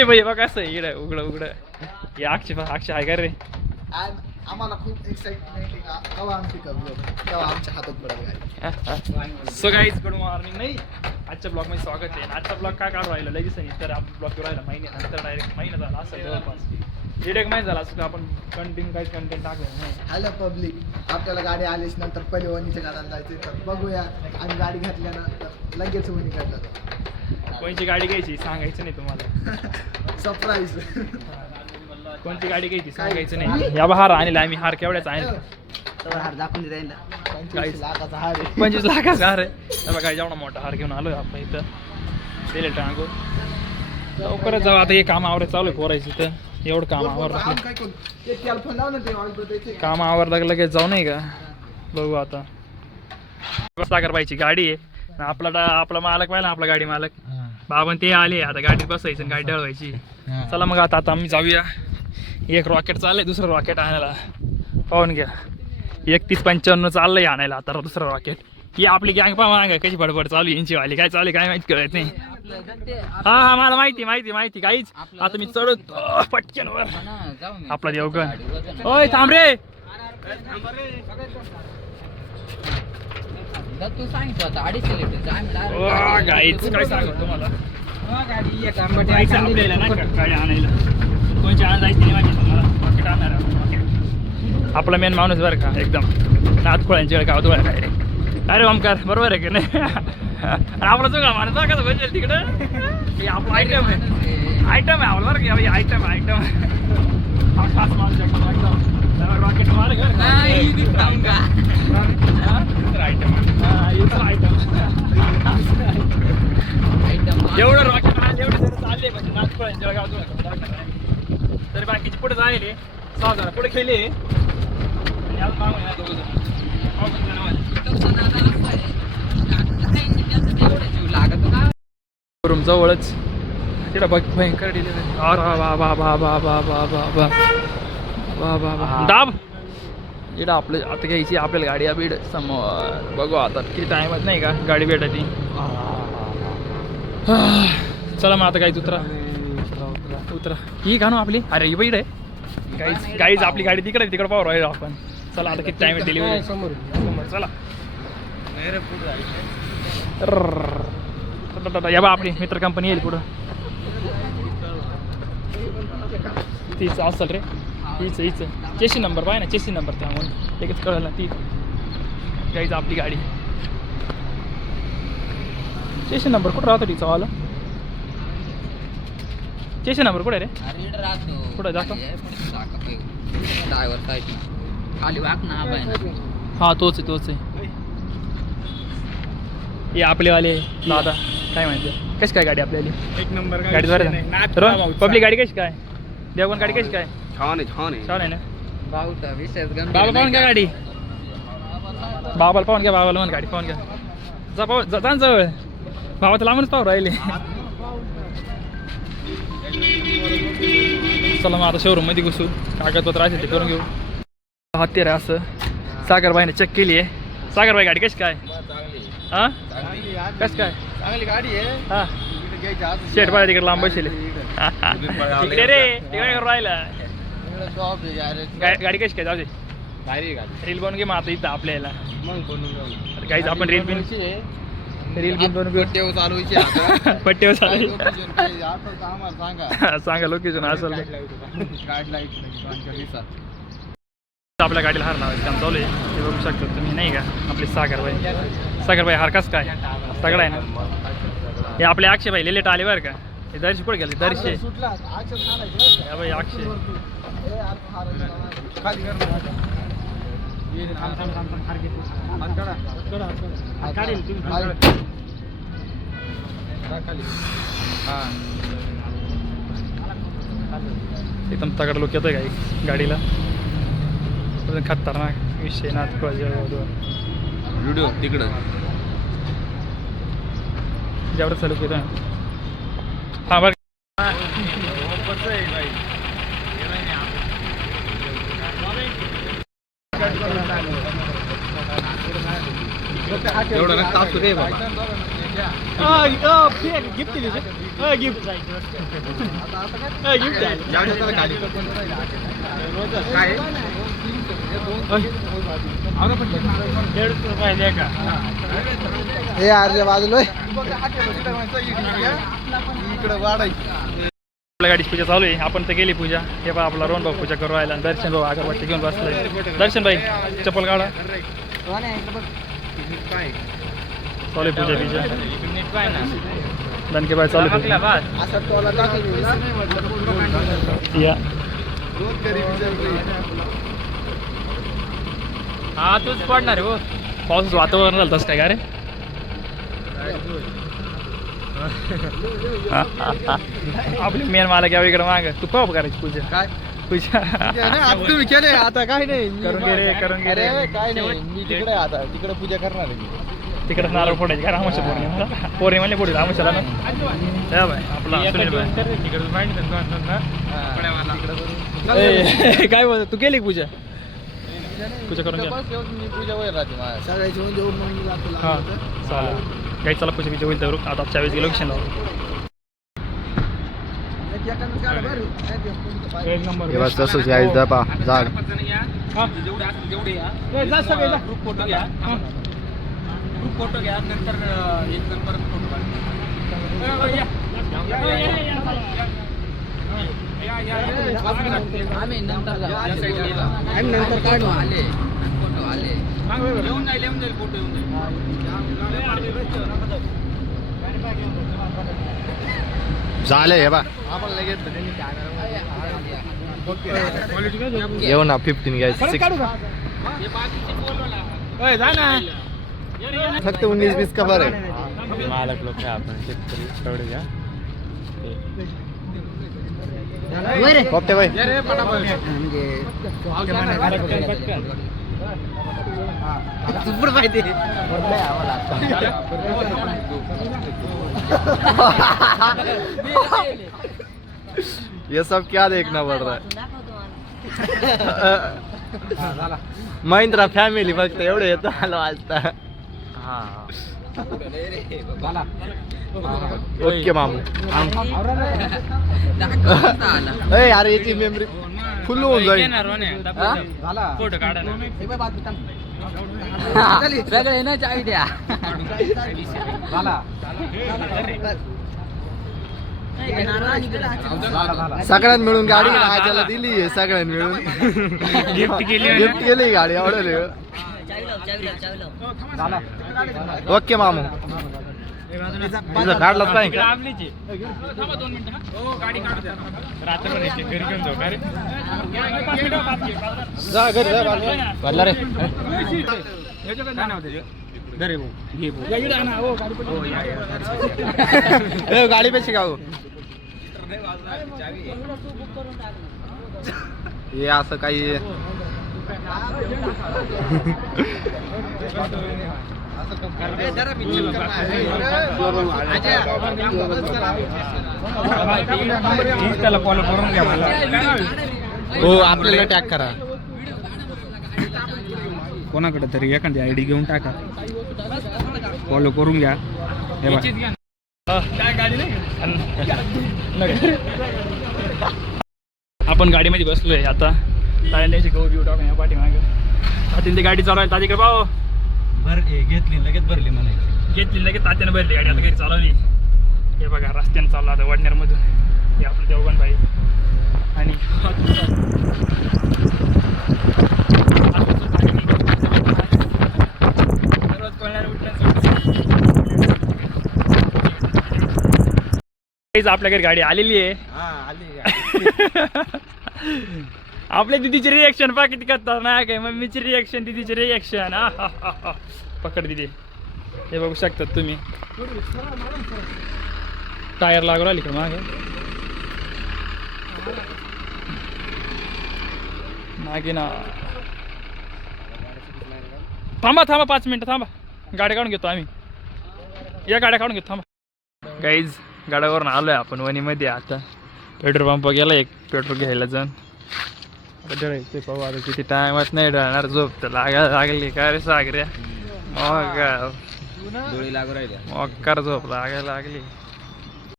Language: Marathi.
हे बाई बघ कसं आहे इकडं उघडं उघडं. हे अक्षय आहे का रे? आम्हाला खूप एक्साइटमेंट केव्हा आमची कमी तेव्हा आमच्या हातात पडेल गाडी. So guys good morning. नाही आजच्या ब्लॉग मध्ये स्वागत आहे. आजचा ब्लॉग काय काढू राहिला लगेच नाही तर आपण ब्लॉग राहिला महिन्यानंतर डायरेक्ट महिना झाला असं जवळपास 1.5 महिना झाला असं आपण कंटिन्यू काही कंटेंट टाकलं नाही. हॅलो पब्लिक, आपल्याला गाडी आलीच नंतर पहिले वणीच्या गाड्याला जायचं तर बघूया. आणि गाडी घातल्यानंतर लगेच वणी काढला. कोणची गाडी घ्यायची सांगायचं नाही तुम्हाला. सरप्राईज. कोणती गाडी घ्यायची सांगायचं नाही. या हार आणला आम्ही. हार केवढ्याचा आणला? हार दाखवून द्यायला 25 लाखाचा हार आहे. 25 लाखाचा हार आहे. बघा एवढा मोठा हार घेऊन आलोय आपण इथं. दिले टांगो लवकरच जाऊ. आता हे काम आवरायचं चालू आहे पोरायचं तर एवढं काम आवरलं. काम आवरलं लगेच जाऊ नाही का? बघू आता. साखरबाईची गाडी आहे. आपला मालक पाहिला आपला गाडी मालक बाबा ते आले. आता गाडीत बसायचं आणि गाडी ढळवायची. चला मग आता आम्ही जाऊया. एक रॉकेट चाललंय दुसरं रॉकेट आणायला. पाहून घ्या 31-55 चाललंय आणायला आता दुसरं रॉकेट. ही आपली गँग पा माग कशी बडबड चालू यांची वाली. काय चालू काय माहिती कळत नाही. हा मला माहिती काहीच. आता मी चढतो पटकन वर. आपला देवगण ओय थांब रे. गाईच काय सांगू तुम्हाला. गाडी आणायला कोणची आणायची नाही माहिती तुम्हाला. रॉकेट आणणार आपला मेन माणूस बरं का एकदम नाथखोळ्यांच्या गावात काय रे. अरे ओमकार बरोबर आहे की नाही. आपला चुका माणूस कसं बसेल तिकडं. आपला आयटम आहे आपला बरं की आयटम खास माणूस एकदम रॉकेट मार एवढं रॉकेट एवढे जर चालले म्हणजे नाथखोळ्यांच्या गावात तर बाकीचे पुढे जायले 6 जण पुढे खेळले. रूम जवळच तिला बघ भयंकर दाब इकडं आपलं आता घ्यायची आपल्याला गाडी बीड समोर. बघू आता किती टाइमच नाही का गाडी भेटायची. चला मग आता काहीच उतरा ही घाणू आपली. अरे ही बैड आहे गाईज आपली गाडी तिकडे पाहू राहिलो आपण. चला आता किती टाइम डिलिव्हरी समोर चला. या बा आपली मित्र कंपनी येईल पुढं. तीच असेल रे. हीच चेसी नंबर पाहिजे ना. चेसी नंबर त्यामुळे एकच कळलं ना. ती गाईज आपली गाडी. चेसी नंबर कुठं राहतो तिचा वाला. चेसी नंबर कुठे रे. कुठं जातो हा तोच आहे. हे आपलेवाले दादा काय म्हणते कशी काय गाडी आपल्याला. 1 नंबर गाडी बरं. पब्लिक गाडी कशी काय. देवगण गाडी कशी काय. छान आहे ना. बाबा पाहून घ्या गाडी. बाबाला पाहून घ्या. बाबाला म्हणून गाडी पाहून घ्या. जा जवळ बाबा तर लांबूनच पाहू राहिले. चला मग आता शोरूम मध्ये घुसू. कागदपत्र असेल ते करून घेऊ. हत्यार असं सागरबाईने चेक केली आहे. सागरबाई गाडी कशी काय. हा कस काय चांगली गाडी आहे. हा शेट पाहिजे तिकडे लांब बसले तिकडे रे. तिकडे करून राहिला गाडी कशी काय. जाऊ दे रील बनवून घे मग आता इथं आपल्याला. काहीच आपण रील बनवून पट्ट्यावर चालू सांगा लोकेशन असेल. आपल्या गाडीला हार लावायचं काम चालू आहे ते बघू शकता तुम्ही नाही का. आपले सागरबाई हार कस काय सगळं आहे ना. हे आपले अक्षयबाई लेलेट आले बरं का. हे दर्शी पुढे गेले. दर्शी बाई अक्षय एकदम तगड लोक येतोय काही गाडीला. खतरनाक विषय व्हिडिओ तिकडं जेवढं चालू केलं. हा बरं एवढं नका असू दे बाबा. गिफ्ट गिफ्ट हे अर्ध्या बाजूला इकडं वाढायची. आपल्या गाडीची पूजा चालू आहे. आपण तर गेली पूजा. हे बा आपला रोहन भाऊ पूजा करू राहिला. दर्शन भाऊ अगरबत्ती घेऊन बसलाय. दर्शन भाई चप्पल काढा. चालू आहे पूजा बिजा. दणके बाय चालू आहे. असं टोला टाकलं या हा तूच पडणार आहे हो. पावसाचं वातावरण झालं तसं काय का रे. आपली मेन मला घ्यावं इकडे माग. तू कवा करायची पूजा. काय पूजा तुम्ही केले आता काय नाही करून घे रे करून घे रे. काय नाही मी तिकडे आता तिकडे पूजा करणार आहे मी. तिकडे नारळ फोडायची का रामाच्या पौर्णिमाला पुढे रामाच्याला ना. या बाय आपला सुनील बाय. काय बोलतो तू केली पूजा. पूजा करून घ्या. मी पूजा वगैरे राहते सगळ्याची म्हणजे मग जातो हां चालेल. काही चला पूजा बिजा होईल तर आता 40 लोकेशन लावू. एक नंबर तसंच यायचं दबा झाड फोटो घ्या. ग्रुप फोटो घ्या नंतर एक नंबर फोटो आम्ही नंतर काढू आले फोटो आले येऊन जाईल फोटो येऊन जाईल. झालं हे बा येऊ ना 15 घ्यायचं फक्त 19-20 का बरं आहे. मालक लोक आपण शेतकरी तेवढे घ्या. पोपटे भाई ये सब क्या देखना पड़ रहा है. महिंद्रा फॅमिली फक्त एवढं येतो आलो आजता. ओके मामू. अरे याची मेमरी फुल होऊन जाईल. फोटो काढा ना. सगळे ना चावी द्या. सगळ्यात मिळून गाडी राजाला दिली. सगळ्यात मिळून गिफ्ट गिफ्ट केली गाडी आवडली. ओके मामू तुझं काढलाच नाही का. जा घरी जा वाढला रे. गाडी पैसे गाऊ हे असं काही त्याला फॉलो करून घ्या मला. हो आपल्याला टॅग करा. कोणाकडे तरी एखादी आयडी घेऊन टाका. फॉलो करून घ्या. आपण गाडीमध्ये बसलोय आता. टाळ्यांची गहू बिऊ टाकून या पाठीमागे. आता ती गाडी चालवायला तात्याकडे पाहो. घेतली लगेच भरली म्हणायची. घेतली लगेच तात्यानं भरली गाडी. आता घरी चालवली. हे बघा रस्त्यानं चाललं आता वडनेरमधून. हे आपलं देवगण भाई आणि आपल्या घरी गाडी आलेली आहे. आपल्या दिदीची रिएक्शन पहा किती करतात ना काय. मम्मीची रिएक्शन दिदीची रिएक्शन. पकड दिदी. हे बघू शकतात तुम्ही. टायर लागू राहिली का मागे. मागे ना थांबा 5 मिनिटं थांबा. गाड्या काढून घेतो आम्ही. या गाड्या काढून घेतो थांबा. गाईज गाड्यावरून आलोय आपण वणीमध्ये. आता पेट्रोल पंप गेला एक पेट्रोल घ्यायला जाऊन. ढळायचे पाहू आता किती टायमात नाही ढळणार. झोप तर लागली का रे सागऱ्या. डोळे लागू राहिले मग कर झोप लागायला लागली